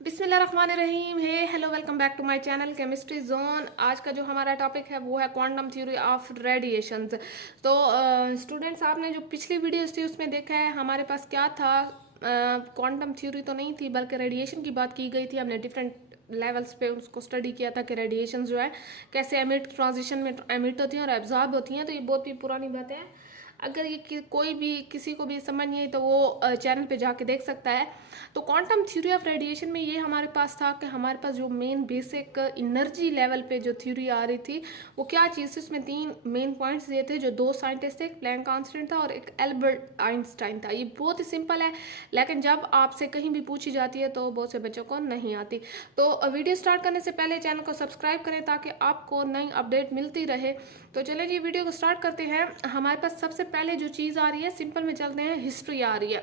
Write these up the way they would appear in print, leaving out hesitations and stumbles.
बिस्मिल्लाहिर्रहमानिर्रहीम। Hello, welcome back to my channel chemistry zone. आज का जो हमारा टॉपिक है वो है क्वांटम थ्योरी ऑफ रेडिएशंस। तो स्टूडेंट्स, आपने जो पिछली वीडियोस थी उसमें देखा है हमारे पास क्या था। क्वांटम थ्योरी तो नहीं थी बल्कि रेडिएशन की बात की गई थी। हमने डिफरेंट लेवल्स पे उसको स्टडी किया था कि रेडिएशन जो है कैसे एमिट ट्रांजिशन में एमिट होती हैं और एब्जॉर्ब होती हैं। तो ये बहुत ही पुरानी बातें हैं। अगर ये कोई भी किसी को भी समझ नहीं आई तो वो चैनल पे जाके देख सकता है। तो क्वांटम थ्योरी ऑफ रेडिएशन में ये हमारे पास था कि हमारे पास जो मेन बेसिक एनर्जी लेवल पे जो थ्योरी आ रही थी वो क्या चीज़ थी। उसमें तीन मेन पॉइंट्स ये थे। जो दो साइंटिस्ट थे, एक प्लैंक कांस्टेंट था और एक एल्बर्ट आइंस्टाइन था। ये बहुत ही सिंपल है, लेकिन जब आपसे कहीं भी पूछी जाती है तो बहुत से बच्चों को नहीं आती। तो वीडियो स्टार्ट करने से पहले चैनल को सब्सक्राइब करें ताकि आपको नई अपडेट मिलती रहे। तो चलिए जी, वीडियो को स्टार्ट करते हैं। हमारे पास सबसे पहले जो चीज़ आ रही है, सिंपल में चलते हैं, हिस्ट्री आ रही है।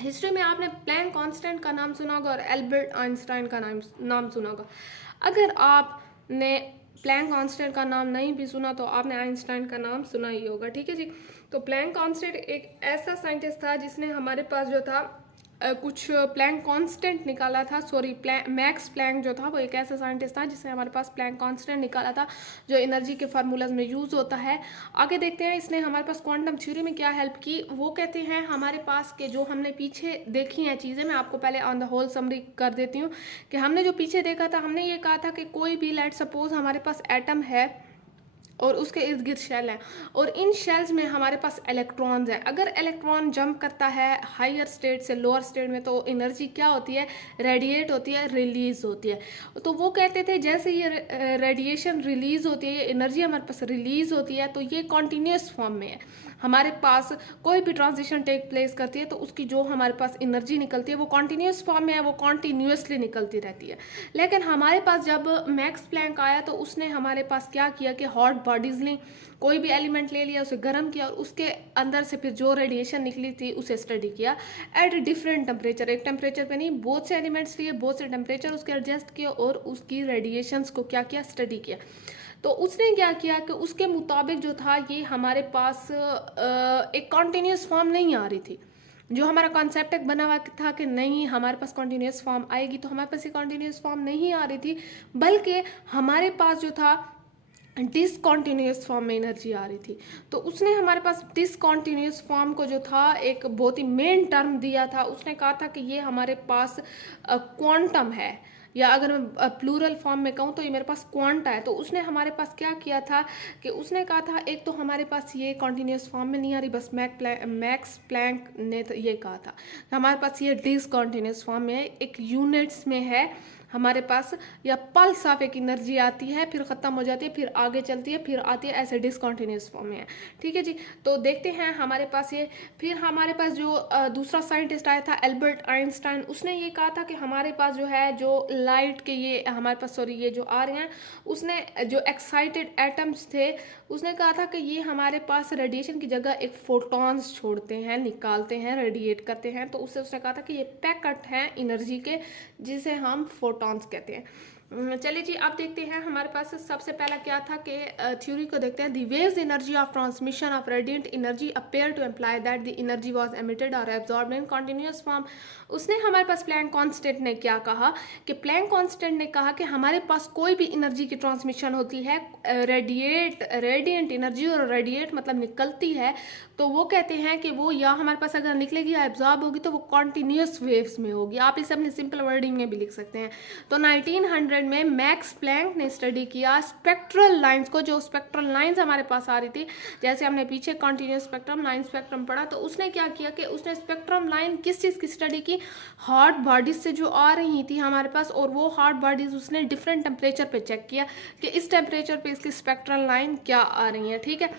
हिस्ट्री में आपने प्लैंक कांस्टेंट का नाम सुना होगा और एल्बर्ट आइंस्टाइन का नाम सुना होगा। अगर आपने प्लैंक कांस्टेंट का नाम नहीं भी सुना तो आपने आइंस्टाइन का नाम सुना ही होगा। ठीक है जी। तो प्लैंक कांस्टेंट एक ऐसा साइंटिस्ट था जिसने हमारे पास जो था कुछ प्लैंक कांस्टेंट निकाला था। सॉरी, मैक्स प्लैंक जो था वो एक ऐसा साइंटिस्ट था जिसने हमारे पास प्लैंक कांस्टेंट निकाला था जो एनर्जी के फार्मूलाज में यूज़ होता है। आगे देखते हैं इसने हमारे पास क्वांटम थ्योरी में क्या हेल्प की। वो कहते हैं हमारे पास के जो हमने पीछे देखी हैं चीज़ें, मैं आपको पहले ऑन द होल समरी कर देती हूँ कि हमने जो पीछे देखा था, हमने ये कहा था कि कोई भी लेट सपोज हमारे पास एटम है और उसके इर्द गिर्द शेल हैं और इन शेल्स में हमारे पास इलेक्ट्रॉन्स हैं। अगर इलेक्ट्रॉन जंप करता है हायर स्टेट से लोअर स्टेट में तो एनर्जी क्या होती है, रेडिएट होती है, रिलीज होती है। तो वो कहते थे जैसे ये रेडिएशन रिलीज होती है, ये एनर्जी हमारे पास रिलीज होती है तो ये कॉन्टीन्यूस फॉर्म में है। हमारे पास कोई भी ट्रांजिशन टेक प्लेस करती है तो उसकी जो हमारे पास एनर्जी निकलती है वो कॉन्टीन्यूस फॉर्म में है, वो कॉन्टीन्यूसली निकलती रहती है। लेकिन हमारे पास जब मैक्स प्लैंक आया तो उसने हमारे पास क्या किया कि हॉट बॉडीज ली, कोई भी एलिमेंट ले लिया, उसे गर्म किया और उसके अंदर से फिर जो रेडिएशन निकली थी उसे स्टडी किया एट डिफरेंट टेम्परेचर। एक टेम्परेचर पे नहीं, बहुत से एलिमेंट्स लिए, बहुत से टेम्परेचर उसके एडजस्ट किए और उसकी रेडिएशंस को क्या किया, स्टडी किया। तो उसने क्या किया कि उसके मुताबिक जो था ये हमारे पास एक कॉन्टीन्यूस फॉर्म नहीं आ रही थी। जो हमारा कॉन्सेप्ट एक बना हुआ था कि नहीं हमारे पास कॉन्टीन्यूस फॉर्म आएगी, तो हमारे पास ये कॉन्टीन्यूस फॉर्म नहीं आ रही थी बल्कि हमारे पास जो था डिसकॉन्टीन्यूस फॉर्म में एनर्जी आ रही थी। तो उसने हमारे पास डिसकॉन्टीन्यूस फॉर्म को जो था एक बहुत ही मेन टर्म दिया था। उसने कहा था कि ये हमारे पास क्वांटम है, या अगर मैं प्लूरल फॉर्म में कहूँ तो ये मेरे पास क्वांटा है। तो उसने हमारे पास क्या किया था कि उसने कहा था एक तो हमारे पास ये कॉन्टीन्यूस फॉर्म में नहीं आ रही, बस मैक्स प्लैंक ने तो ये कहा था हमारे पास ये डिसकॉन्टीन्यूस फॉर्म में एक यूनिट्स में है हमारे पास, या पल्स ऑफ एक एनर्जी आती है फिर ख़त्म हो जाती है फिर आगे चलती है फिर आती है, ऐसे डिसकॉन्टीन्यूस फॉर्म में है। ठीक है जी। तो देखते हैं हमारे पास ये, फिर हमारे पास जो दूसरा साइंटिस्ट आया था एल्बर्ट आइंस्टाइन, उसने ये कहा था कि हमारे पास जो है जो लाइट के ये हमारे पास सॉरी ये जो आ रहे हैं, उसने जो एक्साइटेड एटम्स थे उसने कहा था कि ये हमारे पास रेडिएशन की जगह एक फोटॉन्स छोड़ते हैं, निकालते हैं, रेडिएट करते हैं। तो उससे उसने कहा था कि ये पैकेट हैं एनर्जी के जिसे हम फोटॉन्स कहते हैं। चलिए जी, अब देखते हैं हमारे पास सबसे पहला क्या था कि थ्योरी को देखते हैं। The waves energy of transmission of radiant energy appear to imply that the energy was emitted or absorbed in continuous form. उसने हमारे पास प्लैंक कांस्टेंट ने क्या कहा कि प्लैंक कांस्टेंट ने कहा कि हमारे पास कोई भी एनर्जी की ट्रांसमिशन होती है, रेडिएंट एनर्जी, और रेडिएट मतलब निकलती है, तो वो कहते हैं कि वो या हमारे पास अगर निकलेगी या एब्जॉर्ब होगी तो वो कॉन्टीन्यूस वेव्स में होगी। आप इसे अपने सिंपल वर्डिंग में भी लिख सकते हैं। तो 1900 में मैक्स प्लैंक ने स्टडी किया स्पेक्ट्रल लाइंस को। जो स्पेक्ट्रल लाइंस हमारे पास आ रही थी, जैसे हमने पीछे कॉन्टीन्यूस स्पेक्ट्रम, लाइन स्पेक्ट्रम पढ़ा, तो उसने क्या किया कि उसने स्पेक्ट्रम लाइन किस चीज़ की स्टडी की, हॉट बॉडीज से जो आ रही थी हमारे पास, और वो हॉट बॉडीज उसने डिफरेंट टेम्परेचर पे चेक किया कि इस टेम्परेचर पे इसकी स्पेक्ट्रल लाइन क्या आ रही है। ठीक है।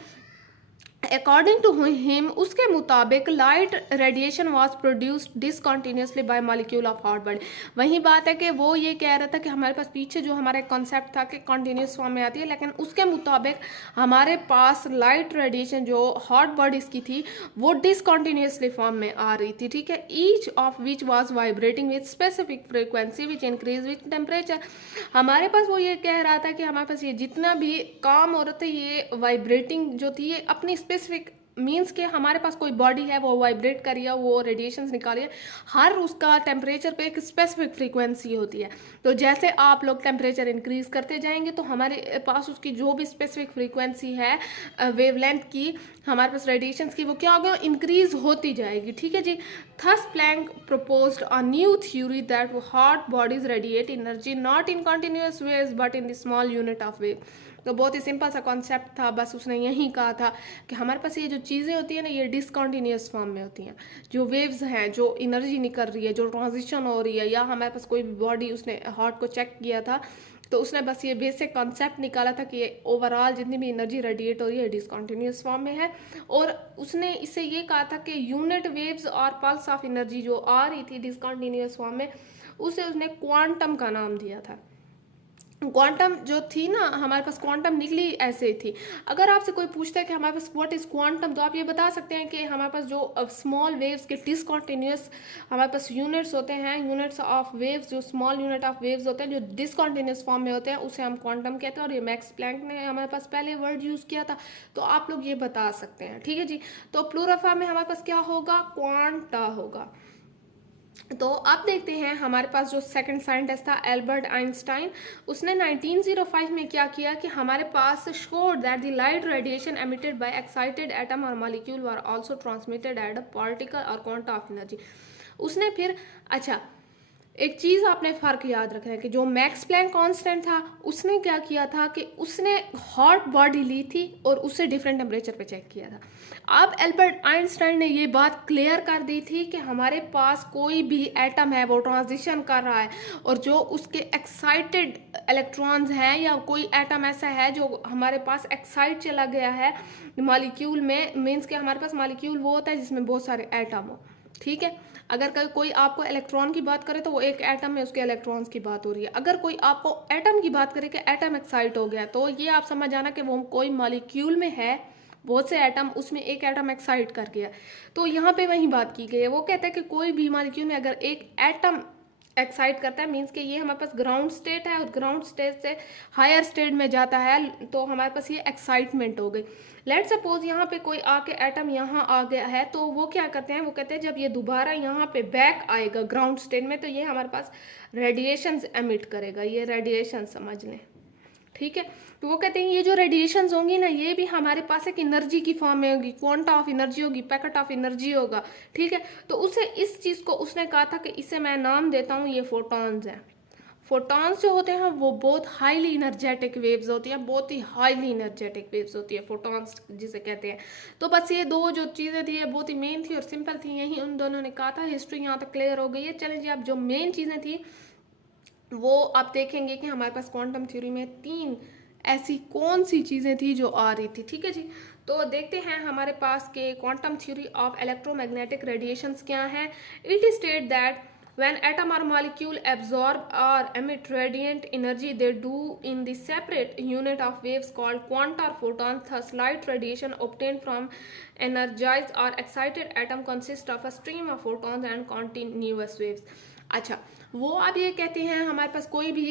अकॉर्डिंग टू हिम, उसके मुताबिक light radiation was produced discontinuously by molecule of hot body. वही बात है कि वो ये कह रहा था कि हमारे पास पीछे जो हमारा कॉन्सेप्ट था कि कॉन्टीन्यूस फॉर्म में आती है, लेकिन उसके मुताबिक हमारे पास लाइट रेडिएशन जो हॉट बॉडीज की थी वो डिसकॉन्टीन्यूसली फॉर्म में आ रही थी। ठीक है। Each of which was vibrating with specific frequency which increase with temperature. हमारे पास वो ये कह रहा था कि हमारे पास ये जितना भी काम हो रहा था ये वाइब्रेटिंग जो थी ये अपनी स्पेसिफिक मीन्स के हमारे पास कोई बॉडी है, वो वाइब्रेट कर रही है, वो रेडिएशंस निकाल रही है, हर उसका टेम्परेचर पे एक स्पेसिफिक फ्रीक्वेंसी होती है। तो जैसे आप लोग टेम्परेचर इंक्रीज करते जाएंगे तो हमारे पास उसकी जो भी स्पेसिफिक फ्रीक्वेंसी है वेवलेंथ की, हमारे पास रेडिएशंस की, वो क्या होगा, इंक्रीज होती जाएगी। ठीक है जी। Thus Planck proposed a new theory that hot bodies radiate energy not in continuous waves but in the small unit of wave। तो बहुत ही सिंपल सा कॉन्सेप्ट था, बस उसने यही कहा था कि हमारे पास ये जो चीज़ें होती हैं ना, ये डिसकॉन्टीन्यूस फॉर्म में होती हैं। जो वेव्स हैं, जो एनर्जी निकल रही है, जो ट्रांजिशन हो रही है, या हमारे पास कोई भी बॉडी, उसने हॉट को चेक किया था तो उसने बस ये बेसिक कॉन्सेप्ट निकाला था कि ओवरऑल जितनी भी एनर्जी रेडिएट हो रही है डिसकॉन्टीन्यूस फॉर्म में है। और उसने इससे ये कहा था कि यूनिट वेव्स और पल्स ऑफ एनर्जी जो आ रही थी डिसकॉन्टीन्यूस फॉर्म में, उसे उसने क्वांटम का नाम दिया था। क्वांटम जो थी ना, हमारे पास क्वांटम निकली ऐसे ही थी। अगर आपसे कोई पूछता है कि हमारे पास व्हाट इज क्वांटम, तो आप ये बता सकते हैं कि हमारे पास जो स्मॉल वेव्स के डिसकॉन्टिन्यूस हमारे पास यूनिट्स होते हैं, यूनिट्स ऑफ वेव्स, जो स्मॉल यूनिट ऑफ वेव्स होते हैं जो डिसकॉन्टिन्यूस फॉर्म में होते हैं, उसे हम क्वांटम कहते हैं। और ये मैक्स प्लैंक ने हमारे पास पहले वर्ड यूज़ किया था, तो आप लोग ये बता सकते हैं। ठीक है जी। तो प्लूरल फॉर्म में हमारे पास क्या होगा, क्वांटा होगा। तो अब देखते हैं हमारे पास जो सेकंड साइंटिस्ट था एल्बर्ट आइंस्टाइन, उसने 1905 में क्या किया कि हमारे पास showed that the light radiation emitted by excited atom और molecule were also transmitted at a particle और क्वांटा ऑफ एनर्जी। उसने फिर, अच्छा एक चीज़ आपने फ़र्क याद रखना है कि जो मैक्स प्लैंक कांस्टेंट था, उसने क्या किया था कि उसने हॉट बॉडी ली थी और उसे डिफरेंट टेम्परेचर पे चेक किया था। अब एल्बर्ट आइंस्टाइन ने ये बात क्लियर कर दी थी कि हमारे पास कोई भी एटम है वो ट्रांजिशन कर रहा है, और जो उसके एक्साइटेड इलेक्ट्रॉन्स हैं, या कोई एटम ऐसा है जो हमारे पास एक्साइट चला गया है मॉलिक्यूल में, मीन्स कि हमारे पास मॉलिक्यूल वो होता है जिसमें बहुत सारे एटम हो। ठीक है। अगर कोई आपको इलेक्ट्रॉन की बात करे तो वो एक एटम में उसके इलेक्ट्रॉन्स की बात हो रही है। अगर कोई आपको एटम की बात करे कि एटम एक्साइट हो गया, तो ये आप समझ जाना कि वो कोई मॉलिक्यूल में है, बहुत से एटम, उसमें एक एटम एक्साइट कर गया। तो यहाँ पे वही बात की गई है। वो कहता है कि कोई भी मॉलिक्यूल में अगर एक एटम एक्साइट करता है, मीन्स कि ये हमारे पास ग्राउंड स्टेट है और ग्राउंड स्टेट से हायर स्टेट में जाता है, तो हमारे पास ये एक्साइटमेंट हो गई। लेट सपोज यहाँ पे कोई आके एटम यहाँ आ गया है, तो वो क्या करते हैं, वो कहते हैं जब ये दोबारा यहाँ पे बैक आएगा ग्राउंड स्टेट में, तो ये हमारे पास रेडिएशन एमिट करेगा, ये रेडिएशन समझ लें। ठीक है। तो वो कहते हैं ये जो रेडिएशंस होंगी ना, ये भी हमारे पास एक एनर्जी की फॉर्म में होगी, क्वांटा ऑफ एनर्जी होगी, पैकेट ऑफ एनर्जी होगा। ठीक है। तो उसे इस चीज़ को उसने कहा था कि इसे मैं नाम देता हूँ, ये फोटॉन्स हैं। फोटॉन्स जो होते हैं वो बहुत हाईली इनर्जेटिक वेव्स होती हैं, बहुत ही हाईली इनर्जेटिक वेव्स होती है, फोटॉन्स जिसे कहते हैं। तो बस ये दो जो चीज़ें थी, ये बहुत ही मेन थी और सिंपल थी, यही उन दोनों ने कहा था। हिस्ट्री यहाँ तक क्लियर हो गई है। चलें जी, अब जो मेन चीज़ें थी वो आप देखेंगे कि हमारे पास क्वांटम थ्योरी में 3 ऐसी कौन सी चीज़ें थी जो आ रही थी। ठीक है जी। तो देखते हैं हमारे पास के quantum theory of electromagnetic radiations क्या है। It is state that when atom or molecule absorb or emit radiant energy, they do in the separate unit of waves called quanta or photons. Thus light radiation obtained from energized or excited atom consists of a stream of photons and continuous waves। अच्छा, वो अब ये कहते हैं हमारे पास कोई भी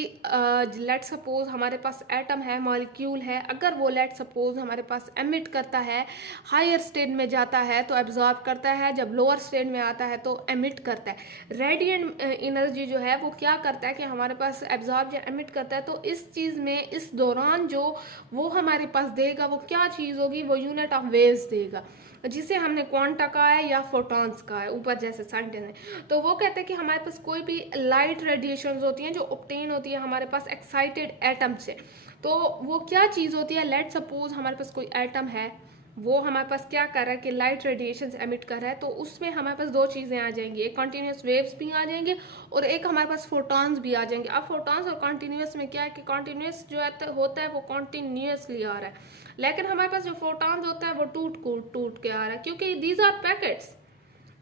let suppose हमारे पास एटम है, मॉलिक्यूल है, अगर वो लेट सपोज हमारे पास एमिट करता है, हायर स्टेट में जाता है तो एब्जॉर्ब करता है, जब लोअर स्टेट में आता है तो एमिट करता है। रेडिएंट एनर्जी जो है वो क्या करता है कि हमारे पास एब्जॉर्ब या एमिट करता है, तो इस चीज़ में इस दौरान जो वो हमारे पास देगा वो क्या चीज़ होगी, वो यूनिट ऑफ वेव्स देगा, जिसे हमने क्वांटा कहा है या फोटॉन्स का है, ऊपर जैसे साइंटिस्ट ने। तो वो कहते हैं कि हमारे पास कोई भी लाइट रेडिएशंस होती हैं जो ऑब्टेन होती है हमारे पास एक्साइटेड एटम से, तो वो क्या चीज़ होती है, लेट सपोज हमारे पास कोई एटम है, वो हमारे पास क्या कर रहा है कि लाइट रेडिएशंस एमिट कर रहा है, तो उसमें हमारे पास 2 चीज़ें आ जाएंगी, एक कॉन्टीन्यूस वेव्स भी आ जाएंगे और एक हमारे पास फोटॉन्स भी आ जाएंगे। अब फोटॉन्स और कॉन्टीन्यूस में क्या है कि कॉन्टीन्यूस जो होता है वो कॉन्टीन्यूसली आ रहा है, लेकिन हमारे पास जो फोटॉन्स होता है वो टूट के आ रहा है, क्योंकि these are packets,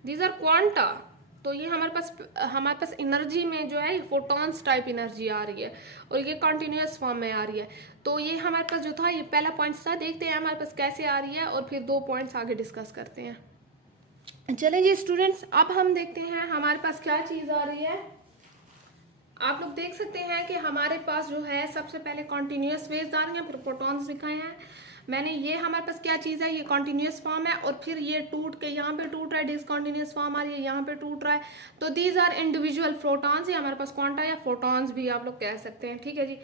these are quanta. तो ये हमारे पास एनर्जी में जो है फोटॉन्स टाइप एनर्जी आ रही है और ये कॉन्टीन्यूस फॉर्म में आ रही है। तो ये हमारे पास जो था, ये पहला पॉइंट था, देखते हैं हमारे पास कैसे आ रही है और फिर 2 पॉइंट्स आगे डिस्कस करते हैं। चलें जी स्टूडेंट्स, अब हम देखते हैं हमारे पास क्या चीज़ आ रही है। आप लोग देख सकते हैं कि हमारे पास जो है सबसे पहले कॉन्टीन्यूस वेव्स आ रही हैं, फिर फोटॉन्स दिखाए हैं, मैंने ये हमारे पास क्या चीज़ है, ये कॉन्टिन्यूस फॉर्म है, और फिर ये टूट के यहाँ पे टूट रहा है, डिसकॉन्टिन्यूस फॉर्म आ रही है, यहाँ पे टूट रहा है। तो दीज आर इंडिविजुअल प्रोटॉन्स, ये हमारे पास क्वांटा या फोटॉन्स भी आप लोग कह सकते हैं, ठीक है जी।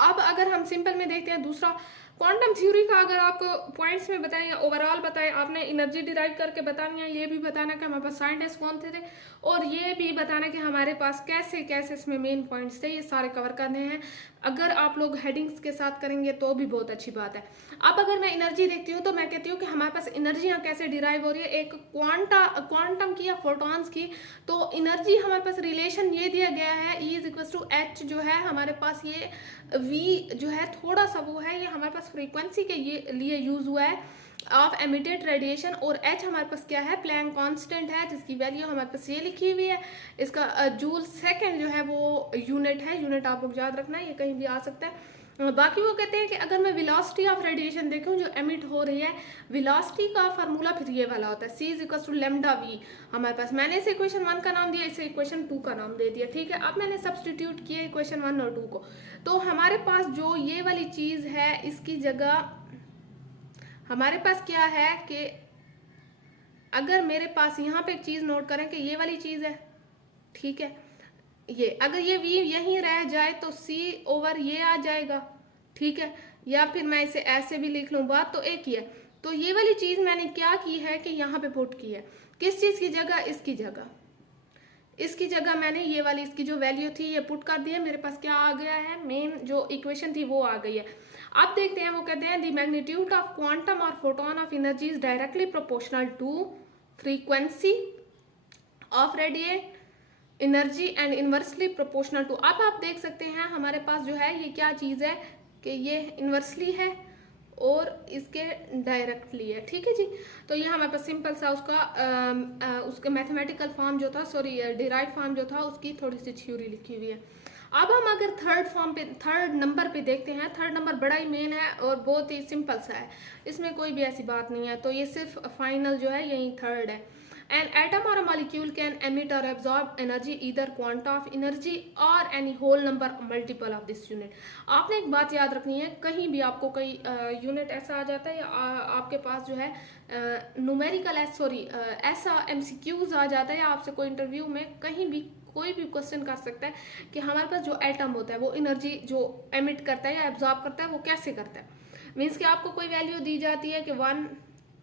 अब अगर हम सिंपल में देखते हैं दूसरा, क्वांटम थ्योरी का अगर आपको पॉइंट्स में बताएं या ओवरऑल बताएं, आपने एनर्जी डिराइव करके बतानी है, ये भी बताना कि हमारे पास साइंटिस्ट कौन थे, और ये भी बताना कि हमारे पास कैसे कैसे इसमें मेन पॉइंट्स थे, ये सारे कवर करने हैं। अगर आप लोग हेडिंग्स के साथ करेंगे तो भी बहुत अच्छी बात है। अब अगर मैं एनर्जी देखती हूँ तो मैं कहती हूँ कि हमारे पास एनर्जियाँ कैसे डिराइव हो रही है, एक क्वांटम की या फोटॉन्स की। तो एनर्जी हमारे पास रिलेशन ये दिया गया है, E is equal to H जो है हमारे पास, ये V जो है थोड़ा सा वो है, ये हमारे पास फ्रीक्वेंसी के लिए यूज हुआ है ऑफ एमिटेड रेडिएशन, और H हमारे पास क्या है, प्लैंक कांस्टेंट है, जिसकी वैल्यू हमारे पास ये लिखी हुई है। इसका जूल सेकंड जो है वो यूनिट है, यूनिट आप लोग याद रखना है, ये कहीं भी आ सकता है। बाकी वो कहते हैं कि अगर मैं वेलोसिटी ऑफ रेडिएशन देखूं जो एमिट हो रही है, वेलोसिटी का फार्मूला फिर ये वाला होता है, C is equal to lambda V हमारे पास। मैंने इसे इक्वेशन 1 का नाम दिया, इसे इक्वेशन 2 का नाम दे दिया, ठीक है। अब मैंने सब्सटीट्यूट किया इक्वेशन 1 और 2 को, तो हमारे पास जो ये वाली चीज़ है इसकी जगह हमारे पास क्या है कि अगर मेरे पास यहाँ पे एक चीज़ नोट करें कि ये वाली चीज़ है, ठीक है, ये अगर ये V यहीं रह जाए तो C ओवर ये आ जाएगा, ठीक है, या फिर मैं इसे ऐसे भी लिख लूँ, बात तो एक ही है। तो ये वाली चीज़ मैंने क्या की है कि यहाँ पे पुट की है, किस चीज़ की जगह, इसकी जगह मैंने ये वाली इसकी जो वैल्यू थी ये पुट कर दी है, मेरे पास क्या आ गया है, मेन जो इक्वेशन थी वो आ गई है। अब देखते हैं, वो कहते हैं the magnitude of quantum or photon of energy is directly proportional to frequency of radiate energy and inversely proportional to. अब आप देख सकते हैं हमारे पास जो है ये क्या चीज़ है कि ये इन्वर्सली है और इसके डायरेक्टली है, ठीक है जी। तो ये हमारे पास सिंपल सा उसका मैथमेटिकल फॉर्म जो था, सॉरी डिराइव फॉर्म जो था, उसकी थोड़ी सी थ्योरी लिखी हुई है। अब हम अगर थर्ड नंबर पे देखते हैं, थर्ड नंबर बड़ा ही मेन है और बहुत ही सिंपल सा है, इसमें कोई भी ऐसी बात नहीं है, तो ये सिर्फ फाइनल जो है यही थर्ड है। An atom or a molecule can emit or absorb energy either quanta of energy or any whole number multiple of this unit। आपने एक बात याद रखनी है, कहीं भी आपको कोई यूनिट ऐसा आ जाता है या आपके पास जो है न्यूमेरिकल ऐसा MCQs आ जाता है, या आपसे कोई इंटरव्यू में कहीं भी कोई भी क्वेश्चन कर सकता है कि हमारे पास जो एटम होता है वो एनर्जी जो एमिट करता है या एब्जॉर्ब करता है वो कैसे करता है। मीन्स कि आपको कोई वैल्यू दी जाती है कि 1,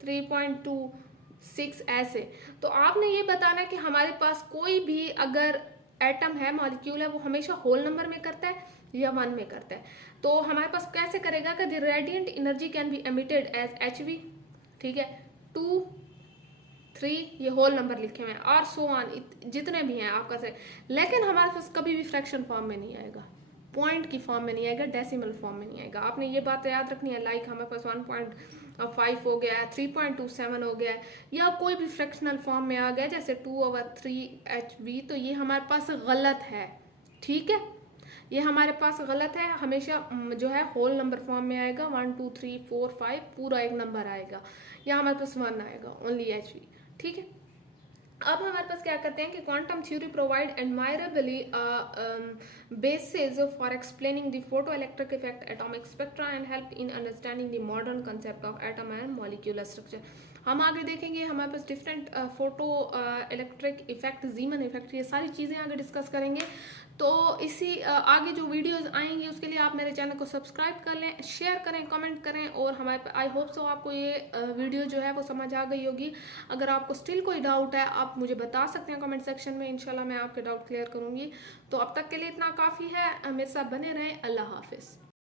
3.26 ऐसे, तो आपने ये बताना कि हमारे पास कोई भी अगर एटम है, मॉलिक्यूल है, वो हमेशा होल नंबर में करता है या 1 में करता है। तो हमारे पास कैसे करेगा कि the radiant energy can be emitted as HV, ठीक है, 2, 3 ये होल नंबर लिखे हुए हैं, और सो ऑन जितने भी हैं आपका से। लेकिन हमारे पास कभी भी फ्रैक्शन फॉर्म में नहीं आएगा, पॉइंट की फॉर्म में नहीं आएगा, डेसिमल फॉर्म में नहीं आएगा। आपने ये बात याद रखनी है, लाइक हमारे पास 1.5 हो गया है, 3.27 हो गया है, या कोई भी फ्रैक्शनल फॉर्म में आ गया जैसे 2/3 HV, तो ये हमारे पास गलत है, ठीक है, ये हमारे पास गलत है। हमेशा जो है होल नंबर फॉर्म में आएगा, 1, 2, 3, 4, 5 पूरा एक नंबर आएगा, या हमारे पास 1 आएगा ओनली HV, ठीक है। अब हमारे पास क्या करते हैं कि quantum theory provide admirably basis for explaining the photo electric effect atomic spectra and help in understanding the modern concept of atom and molecular structure. हम आगे देखेंगे हमारे पास different photo electric effect, Zeeman effect, ये सारी चीज़ें आगे discuss करेंगे। तो इसी आगे जो वीडियोस आएंगी उसके लिए आप मेरे चैनल को सब्सक्राइब कर लें, शेयर करें, कमेंट करें, और हमारे आई होप सो आपको ये वीडियो जो है वो समझ आ गई होगी। अगर आपको स्टिल कोई डाउट है आप मुझे बता सकते हैं कमेंट सेक्शन में, इंशाल्लाह मैं आपके डाउट क्लियर करूँगी। तो अब तक के लिए इतना काफ़ी है, मेरे साथ बने रहें। अल्लाह हाफिज़।